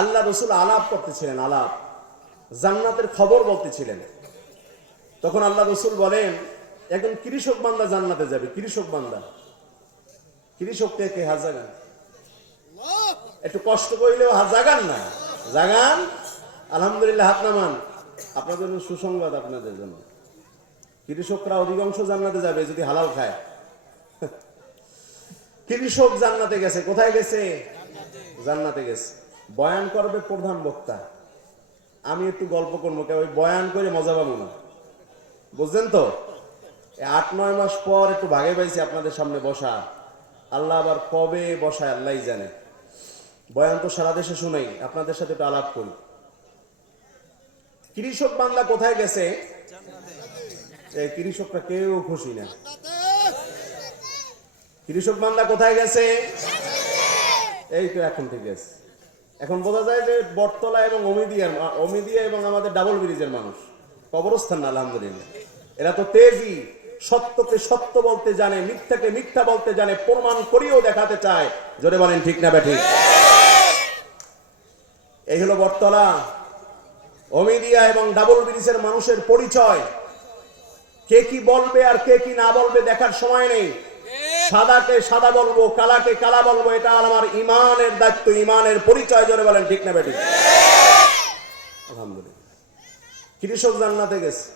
আল্লাহ রসুল আলাপ করতেছিলেন, আলাপ জান্নাতের খবর বলতেছিলেন। তখন আল্লাহ রসুল বলেন, একজন কৃষক বান্দা জান্নাতে যাবে। কৃষক বান্দা, কৃষককে কে হাত জাগান, একটু কষ্ট করলেও হাত জাগান না, জাগান। আলহামদুলিল্লাহ, হাত নামান। আপনাদের জন্য সুসংবাদ, আপনাদের জন্য কৃষকরা অধিকাংশ জান্নাতে যাবে যদি হালাল খায়। কৃষক জান্নাতে গেছে। কোথায় গেছে? জান্নাতে গেছে। বয়ান করবে প্রধান বক্তা, আমি একটু গল্প করবো, ওই বয়ান করে মজা পাবো না, বুঝলেন তো? 8-9 মাস পর একটু ভাগে পাইছি আপনাদের সামনে বসা। আল্লাহ আবার কবে বসায় আল্লাহ জানে। বয়ান তো সারা দেশে শুনাই, আপনাদের সাথে একটু আলাপ করি। কৃষক বান্দা কোথায় গেছে? এই কৃষকরা কেউ খুশি না। কৃষক বান্দা কোথায় গেছে? এই তো এখন ঠিক আছে। এখন বোঝা যায় যে বটতলা এবং অমিদিয়া এবং আমাদের ডাবল ব্রিজের মানুষ কবরস্থান না। আলহামদুলিল্লাহ, এরা তো তেজি, সত্যকে সত্য বলতে জানে, মিথ্যাকে মিথ্যা বলতে জানে, প্রমাণ করিয়েও দেখাতে চায়। জোরে বলেন ঠিক না ব্যাঠিক? এই হলো বটতলা, অমিদিয়া এবং ডাবল ব্রিজের মানুষের পরিচয়। কে কি বলবে আর কে কি না বলবে দেখার সময় নেই। সাদাকে সাদা বলবো, কালাকে কালা বলবো, এটা আমার ইমানের দায়িত্ব, ইমানের পরিচয়। জোরে বলেন ঠিক না ব্যাঠিক? আলহামদুলিল্লাহ, কৃষক জান্নাতে গেছে।